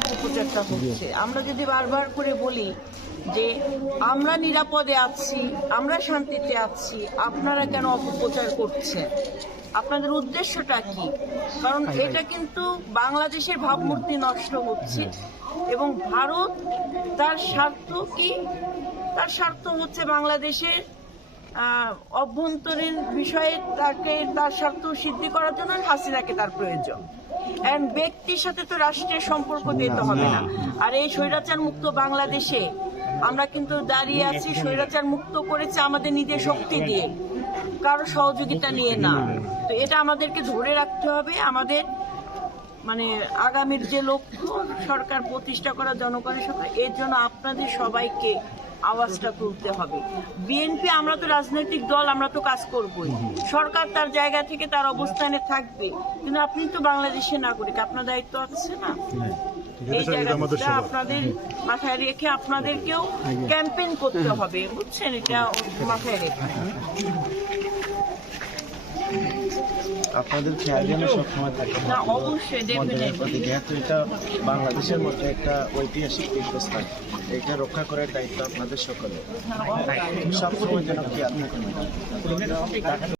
অপপ্রচারটা হচ্ছে। আমরা যদি বারবার করে বলি যে আমরা নিরাপদে আছি, আমরা শান্তিতে আছি, আপনারা কেন অপপ্রচার করছেন, আপনাদের উদ্দেশ্যটা কি? কারণ এটা কিন্তু বাংলাদেশের ভাবমূর্তি নষ্ট হচ্ছে এবং ভারত তার স্বার্থ কি? তার স্বার্থ হচ্ছে বাংলাদেশের অভ্যন্তরীণ বিষয়ে তার স্বার্থ সিদ্ধি করার জন্য হাসিনাকে তার প্রয়োজন। এন্ড ব্যক্তির সাথে তো রাষ্ট্রের সম্পর্ক দিতে হবে না। আর এই স্বৈরাচার মুক্ত বাংলাদেশে আমরা কিন্তু দাঁড়িয়ে আছি, স্বৈরাচার মুক্ত করেছে আমাদের নিজের শক্তি দিয়ে, কারো সহযোগিতা নিয়ে না। তো এটা আমাদেরকে ধরে রাখতে হবে। আমাদের মানে আগামীর যে লক্ষ্য, সরকার প্রতিষ্ঠা করা জনগণের সাথে, এর জন্য আপনাদের সবাইকে আওয়াজটা তুলতে হবে। বিএনপি আমরা তো রাজনৈতিক দল, আমরা তো কাজ করবই, সরকার তার জায়গা থেকে তার অবস্থানে থাকবে, কিন্তু আপনি তো বাংলাদেশের নাগরিক, আপনার দায়িত্ব আছে না? এই জায়গাটা আপনাদের মাথায় রেখে আপনাদেরকেও ক্যাম্পেইন করতে হবে, বুঝছেন? এটা মাথায় রেখে আপনাদের খেয়াল যেন সবসময় থাকে না, অবশ্যই প্রতি, যেহেতু এটা বাংলাদেশের মধ্যে একটা ঐতিহাসিক তীর্থস্থান, এটা রক্ষা করার দায়িত্ব আপনাদের সকলের। সবসময় যেন খেয়াল থাকে।